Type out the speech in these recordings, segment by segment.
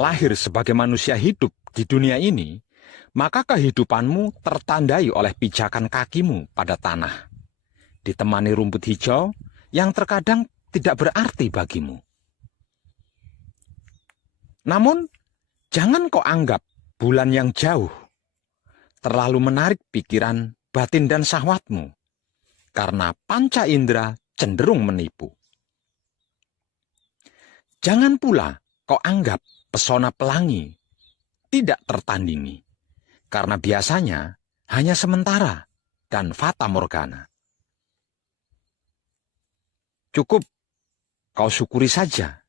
lahir sebagai manusia hidup di dunia ini, maka kehidupanmu tertandai oleh pijakan kakimu pada tanah, ditemani rumput hijau yang terkadang tidak berarti bagimu. Namun, jangan kau anggap bulan yang jauh terlalu menarik pikiran, batin, dan syahwatmu, karena panca indera cenderung menipu. Jangan pula kau anggap pesona pelangi tidak tertandingi, karena biasanya hanya sementara dan fata morgana. Cukup kau syukuri saja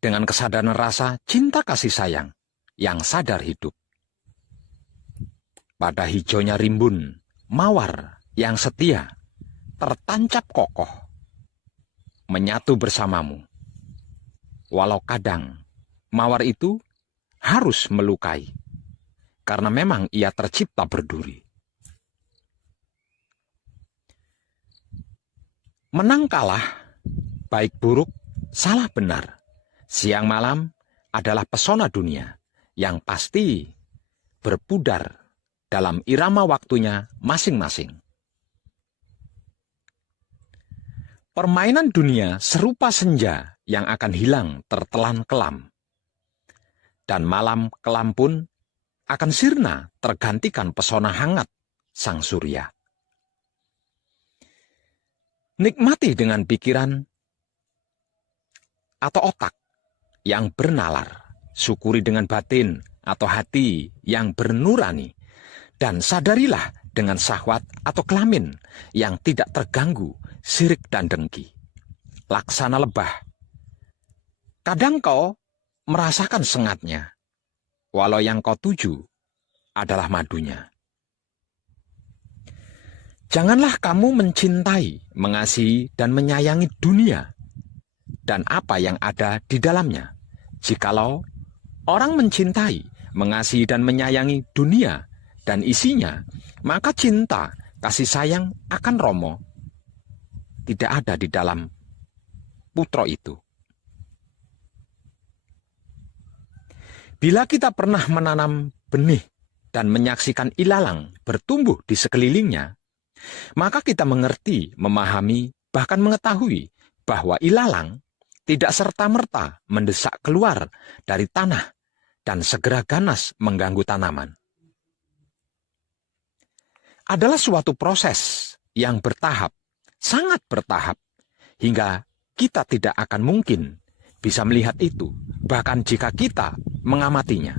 dengan kesadaran rasa cinta kasih sayang yang sadar hidup. Pada hijaunya rimbun, mawar yang setia tertancap kokoh, menyatu bersamamu. Walau kadang mawar itu harus melukai, karena memang ia tercipta berduri. Menang kalah, baik buruk, salah benar, siang malam adalah pesona dunia yang pasti berpudar dalam irama waktunya masing-masing. Permainan dunia serupa senja yang akan hilang tertelan kelam. Dan malam kelam pun akan sirna tergantikan pesona hangat sang surya. Nikmati dengan pikiran atau otak yang bernalar, syukuri dengan batin atau hati yang bernurani, dan sadarilah dengan syahwat atau kelamin yang tidak terganggu sirik dan dengki. Laksana lebah. Kadang kau merasakan sengatnya, walau yang kau tuju adalah madunya. Janganlah kamu mencintai, mengasihi, dan menyayangi dunia dan apa yang ada di dalamnya. Jikalau orang mencintai, mengasihi, dan menyayangi dunia dan isinya, maka cinta, kasih sayang akan romo tidak ada di dalam putra itu. Bila kita pernah menanam benih dan menyaksikan ilalang bertumbuh di sekelilingnya, maka kita mengerti, memahami, bahkan mengetahui bahwa ilalang tidak serta-merta mendesak keluar dari tanah dan segera ganas mengganggu tanaman. Adalah suatu proses yang bertahap, sangat bertahap, hingga kita tidak akan mungkin bisa melihat itu, bahkan jika kita mengamatinya.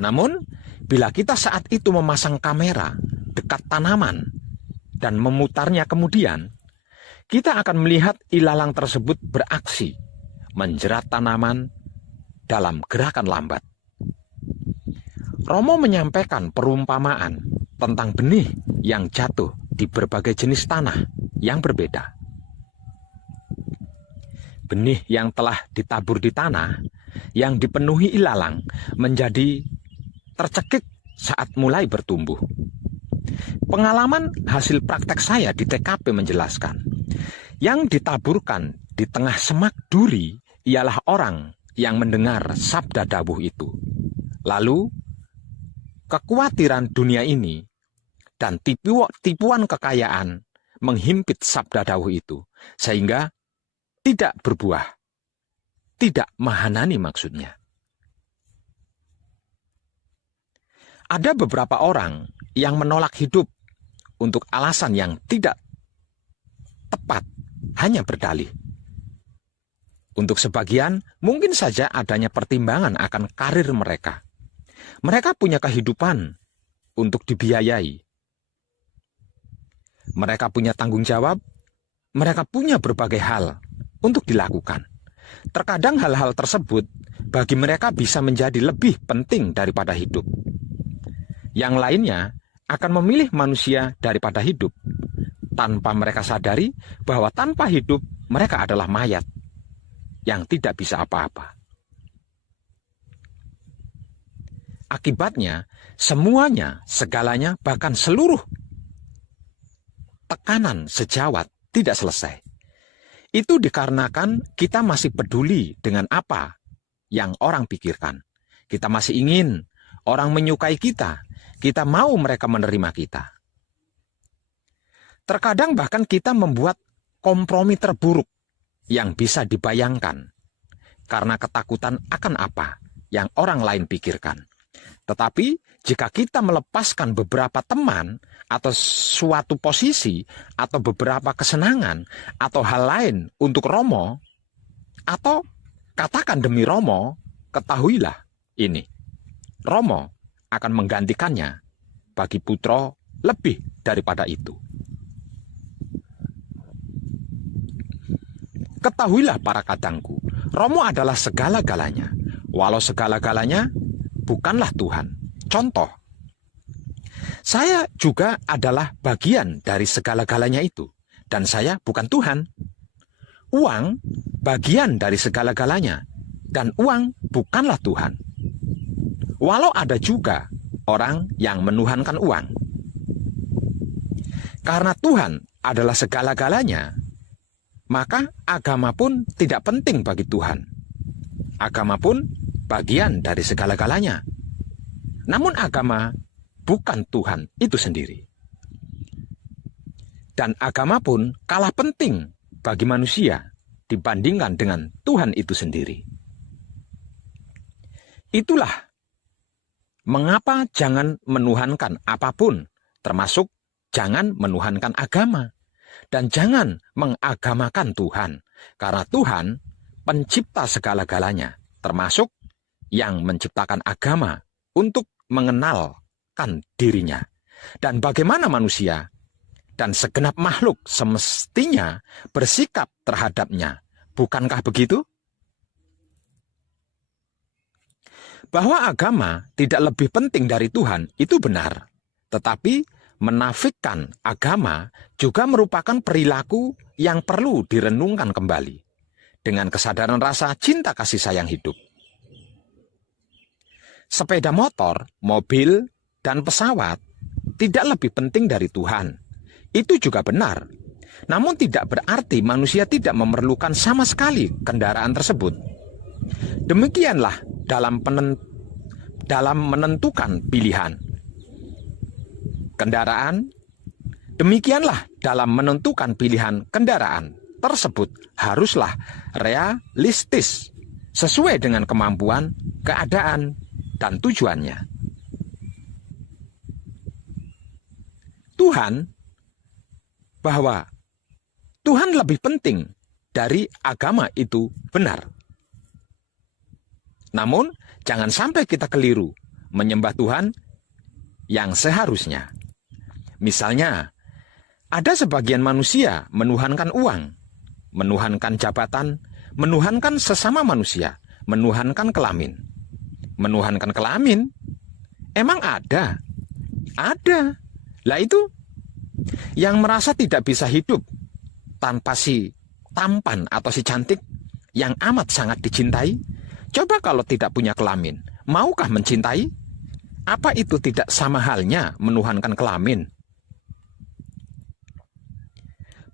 Namun, bila kita saat itu memasang kamera dekat tanaman dan memutarnya kemudian, kita akan melihat ilalang tersebut beraksi, menjerat tanaman dalam gerakan lambat. Romo menyampaikan perumpamaan tentang benih yang jatuh di berbagai jenis tanah yang berbeda. Benih yang telah ditabur di tanah, yang dipenuhi ilalang, menjadi tercekik saat mulai bertumbuh. Pengalaman hasil praktek saya di TKP menjelaskan, yang ditaburkan di tengah semak duri ialah orang yang mendengar sabda dawuh itu. Lalu, kekhawatiran dunia ini dan tipuan kekayaan menghimpit sabda dawuh itu, sehingga tidak berbuah, tidak mahanani maksudnya. Ada beberapa orang yang menolak hidup untuk alasan yang tidak tepat, hanya berdalih. Untuk sebagian, mungkin saja adanya pertimbangan akan karir mereka. Mereka punya kehidupan untuk dibiayai. Mereka punya tanggung jawab, mereka punya berbagai hal untuk dilakukan. Terkadang hal-hal tersebut bagi mereka bisa menjadi lebih penting daripada hidup. Yang lainnya akan memilih manusia daripada hidup, tanpa mereka sadari bahwa tanpa hidup mereka adalah mayat yang tidak bisa apa-apa. Akibatnya, semuanya, segalanya, bahkan seluruh tekanan sejawat tidak selesai. Itu dikarenakan kita masih peduli dengan apa yang orang pikirkan. Kita masih ingin orang menyukai kita. Kita mau mereka menerima kita. Terkadang bahkan kita membuat kompromi terburuk yang bisa dibayangkan karena ketakutan akan apa yang orang lain pikirkan. Tetapi jika kita melepaskan beberapa teman atau suatu posisi atau beberapa kesenangan atau hal lain untuk Romo, atau katakan demi Romo, ketahuilah ini, Romo akan menggantikannya bagi Putro lebih daripada itu. Ketahuilah para kadangku, Romo adalah segala-galanya, walau segala-galanya bukanlah Tuhan. Contoh, saya juga adalah bagian dari segala-galanya itu, dan saya bukan Tuhan. Uang bagian dari segala-galanya, dan uang bukanlah Tuhan. Walau ada juga orang yang menuhankan uang. Karena Tuhan adalah segala-galanya, maka agama pun tidak penting bagi Tuhan. Agama pun bagian dari segala-galanya. Namun agama bukan Tuhan itu sendiri. Dan agama pun kalah penting bagi manusia dibandingkan dengan Tuhan itu sendiri. Itulah mengapa jangan menuhankan apapun, termasuk jangan menuhankan agama. Dan jangan mengagamakan Tuhan, karena Tuhan pencipta segala-galanya, termasuk yang menciptakan agama untuk mengenalkan dirinya. Dan bagaimana manusia dan segenap makhluk semestinya bersikap terhadapnya. Bukankah begitu? Bahwa agama tidak lebih penting dari Tuhan, itu benar. Tetapi menafikan agama juga merupakan perilaku yang perlu direnungkan kembali dengan kesadaran rasa cinta kasih sayang hidup. Sepeda motor, mobil, dan pesawat tidak lebih penting dari Tuhan. Itu juga benar. Namun tidak berarti manusia tidak memerlukan sama sekali kendaraan tersebut. Demikianlah dalam menentukan pilihan kendaraan, demikianlah dalam menentukan pilihan kendaraan tersebut haruslah realistis, sesuai dengan kemampuan, keadaan, dan tujuannya. Bahwa Tuhan lebih penting dari agama itu benar. Namun, jangan sampai kita keliru menyembah Tuhan yang seharusnya. Misalnya, ada sebagian manusia menuhankan uang, menuhankan jabatan, menuhankan sesama manusia, menuhankan kelamin. Menuhankan kelamin? Emang ada? Ada. Lah itu, yang merasa tidak bisa hidup tanpa si tampan atau si cantik yang amat sangat dicintai, coba kalau tidak punya kelamin, maukah mencintai? Apa itu tidak sama halnya menuhankan kelamin?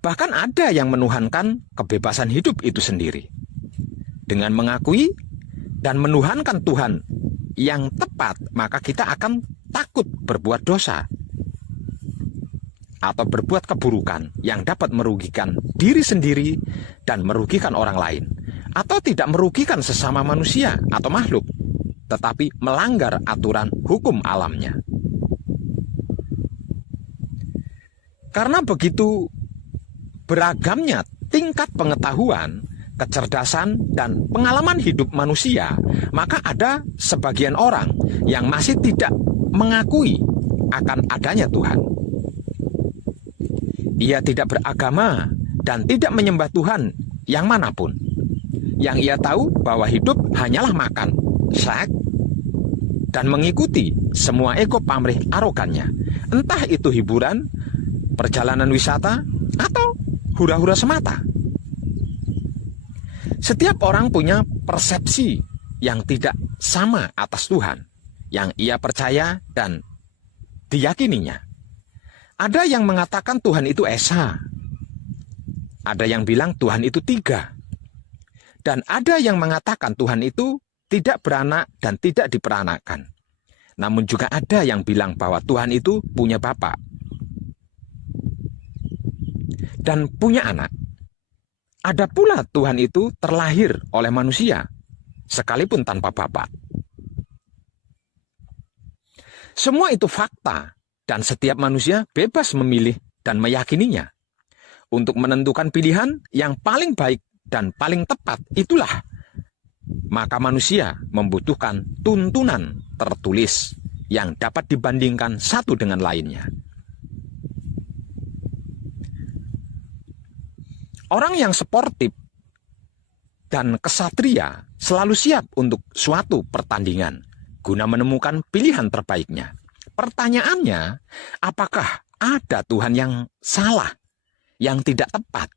Bahkan ada yang menuhankan kebebasan hidup itu sendiri. Dengan mengakui dan menuhankan Tuhan yang tepat, maka kita akan takut berbuat dosa atau berbuat keburukan yang dapat merugikan diri sendiri dan merugikan orang lain, atau tidak merugikan sesama manusia atau makhluk, tetapi melanggar aturan hukum alamnya. Karena begitu beragamnya tingkat pengetahuan, kecerdasan, dan pengalaman hidup manusia, maka ada sebagian orang yang masih tidak mengakui akan adanya Tuhan. Ia tidak beragama dan tidak menyembah Tuhan yang manapun. Yang ia tahu bahwa hidup hanyalah makan, seks, dan mengikuti semua ego pamrih arogannya. Entah itu hiburan, perjalanan wisata, atau hura-hura semata. Setiap orang punya persepsi yang tidak sama atas Tuhan, yang ia percaya dan diyakininya. Ada yang mengatakan Tuhan itu esa. Ada yang bilang Tuhan itu tiga. Dan ada yang mengatakan Tuhan itu tidak beranak dan tidak diperanakan. Namun juga ada yang bilang bahwa Tuhan itu punya bapak dan punya anak. Ada pula Tuhan itu terlahir oleh manusia, sekalipun tanpa bapak. Semua itu fakta, dan setiap manusia bebas memilih dan meyakininya. Untuk menentukan pilihan yang paling baik dan paling tepat, itulah maka manusia membutuhkan tuntunan tertulis yang dapat dibandingkan satu dengan lainnya. Orang yang sportif dan kesatria selalu siap untuk suatu pertandingan guna menemukan pilihan terbaiknya. Pertanyaannya, apakah ada Tuhan yang salah, yang tidak tepat?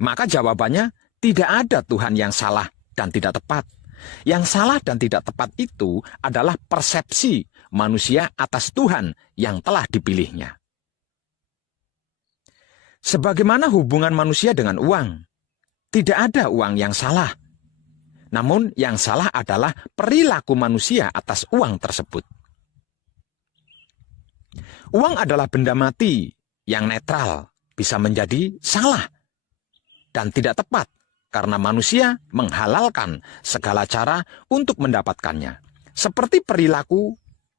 Maka jawabannya, tidak ada Tuhan yang salah dan tidak tepat. Yang salah dan tidak tepat itu adalah persepsi manusia atas Tuhan yang telah dipilihnya. Sebagaimana hubungan manusia dengan uang, tidak ada uang yang salah. Namun yang salah adalah perilaku manusia atas uang tersebut. Uang adalah benda mati yang netral, bisa menjadi salah dan tidak tepat karena manusia menghalalkan segala cara untuk mendapatkannya. Seperti perilaku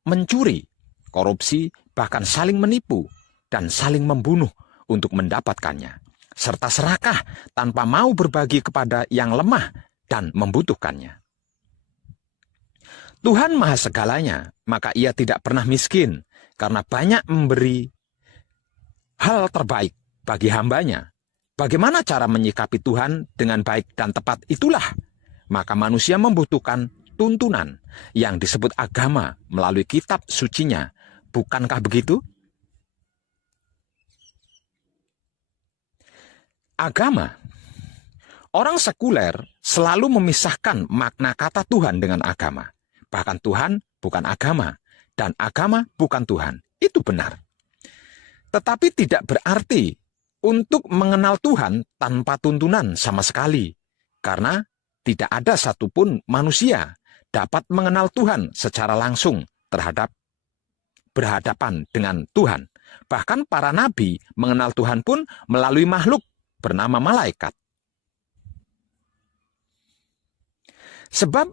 mencuri, korupsi, bahkan saling menipu dan saling membunuh untuk mendapatkannya. Serta serakah tanpa mau berbagi kepada yang lemah dan membutuhkannya. Tuhan Maha Segalanya, maka Ia tidak pernah miskin karena banyak memberi hal terbaik bagi hambanya. Bagaimana cara menyikapi Tuhan dengan baik dan tepat itulah maka manusia membutuhkan tuntunan yang disebut agama melalui kitab sucinya. Bukankah begitu? Agama. Orang sekuler selalu memisahkan makna kata Tuhan dengan agama. Bahkan Tuhan bukan agama dan agama bukan Tuhan. Itu benar. Tetapi tidak berarti untuk mengenal Tuhan tanpa tuntunan sama sekali. Karena tidak ada satupun manusia dapat mengenal Tuhan secara langsung berhadapan dengan Tuhan. Bahkan para nabi mengenal Tuhan pun melalui makhluk bernama malaikat. Sebab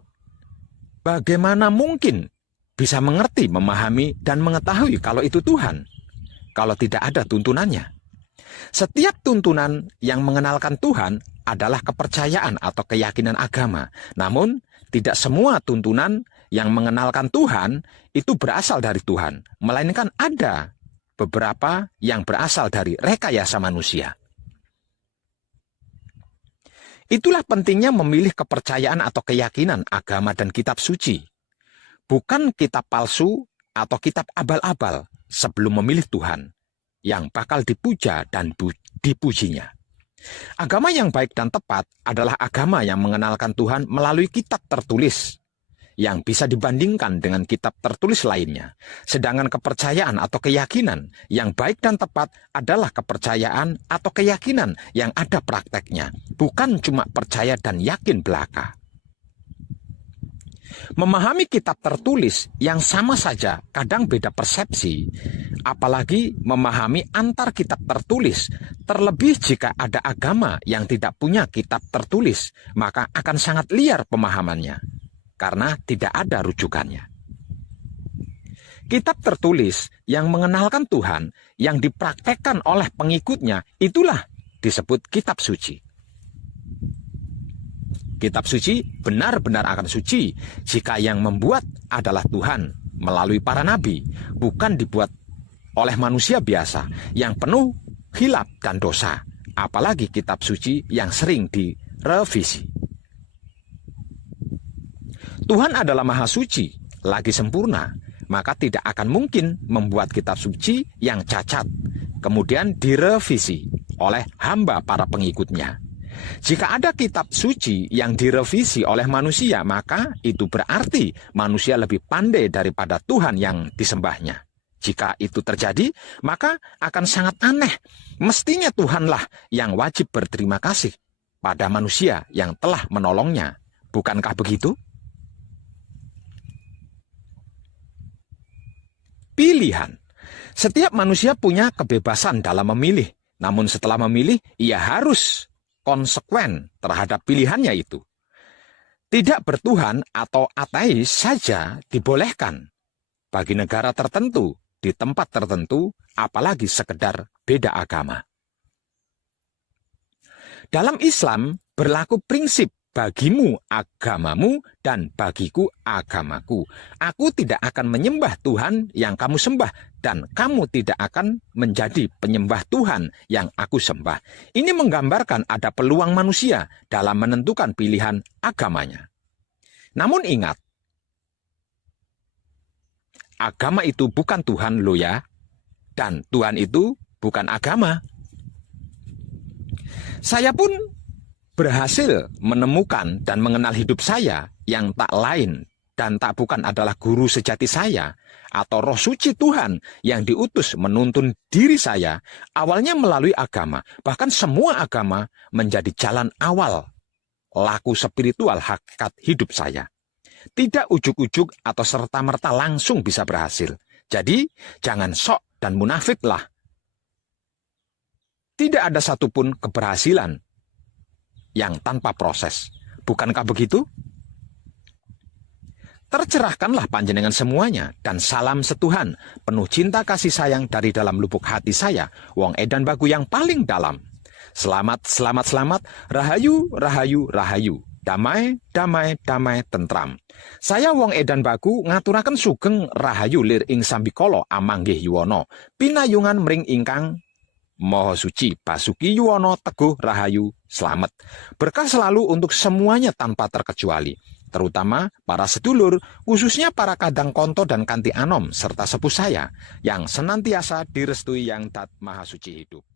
bagaimana mungkin bisa mengerti, memahami, dan mengetahui kalau itu Tuhan, kalau tidak ada tuntunannya? Setiap tuntunan yang mengenalkan Tuhan adalah kepercayaan atau keyakinan agama. Namun, tidak semua tuntunan yang mengenalkan Tuhan itu berasal dari Tuhan, melainkan ada beberapa yang berasal dari rekayasa manusia. Itulah pentingnya memilih kepercayaan atau keyakinan agama dan kitab suci, bukan kitab palsu atau kitab abal-abal sebelum memilih Tuhan yang bakal dipuja dan dipujinya. Agama yang baik dan tepat adalah agama yang mengenalkan Tuhan melalui kitab tertulis yang bisa dibandingkan dengan kitab tertulis lainnya. Sedangkan kepercayaan atau keyakinan yang baik dan tepat adalah kepercayaan atau keyakinan yang ada prakteknya, bukan cuma percaya dan yakin belaka. Memahami kitab tertulis yang sama saja kadang beda persepsi, apalagi memahami antar kitab tertulis. Terlebih jika ada agama yang tidak punya kitab tertulis, maka akan sangat liar pemahamannya, karena tidak ada rujukannya. Kitab tertulis yang mengenalkan Tuhan, yang dipraktekkan oleh pengikutnya, itulah disebut kitab suci. Kitab suci benar-benar akan suci jika yang membuat adalah Tuhan melalui para nabi, bukan dibuat oleh manusia biasa yang penuh khilaf dan dosa, apalagi kitab suci yang sering direvisi. Tuhan adalah maha suci, lagi sempurna, maka tidak akan mungkin membuat kitab suci yang cacat, kemudian direvisi oleh hamba para pengikutnya. Jika ada kitab suci yang direvisi oleh manusia, maka itu berarti manusia lebih pandai daripada Tuhan yang disembahnya. Jika itu terjadi, maka akan sangat aneh. Mestinya Tuhanlah yang wajib berterima kasih pada manusia yang telah menolongnya Bukankah begitu? Pilihan. Setiap manusia punya kebebasan dalam memilih. Namun setelah memilih, ia harus konsekuen terhadap pilihannya itu. Tidak bertuhan atau ateis saja dibolehkan bagi negara tertentu, di tempat tertentu, apalagi sekedar beda agama. Dalam Islam berlaku prinsip bagimu agamamu dan bagiku agamaku. Aku tidak akan menyembah Tuhan yang kamu sembah dan kamu tidak akan menjadi penyembah Tuhan yang aku sembah. Ini menggambarkan ada peluang manusia dalam menentukan pilihan agamanya. Namun ingat, agama itu bukan Tuhan lo ya, dan Tuhan itu bukan agama. Saya pun berhasil menemukan dan mengenal hidup saya yang tak lain dan tak bukan adalah guru sejati saya atau roh suci Tuhan yang diutus menuntun diri saya awalnya melalui agama. Bahkan semua agama menjadi jalan awal laku spiritual hakikat hidup saya. Tidak ujuk-ujuk atau serta-merta langsung bisa berhasil. Jadi jangan sok dan munafiklah. Tidak ada satupun keberhasilan yang tanpa proses. Bukankah begitu? Tercerahkanlah panjenengan semuanya dan salam setuhan, penuh cinta kasih sayang dari dalam lubuk hati saya, Wong Edan Bagu yang paling dalam. Selamat, selamat, selamat, rahayu, rahayu, rahayu, damai, damai, damai, tentram. Saya Wong Edan Bagu ngaturaken sugeng rahayu lir ing sambikala amanggih yuwana, pinayungan mring ingkang Maha Suci Basuki Yuwono Teguh Rahayu selamat. Berkah selalu untuk semuanya tanpa terkecuali, terutama para sedulur, khususnya para kadang konto dan kanti anom serta sepuh saya yang senantiasa direstui Yang Dat Maha Suci hidup.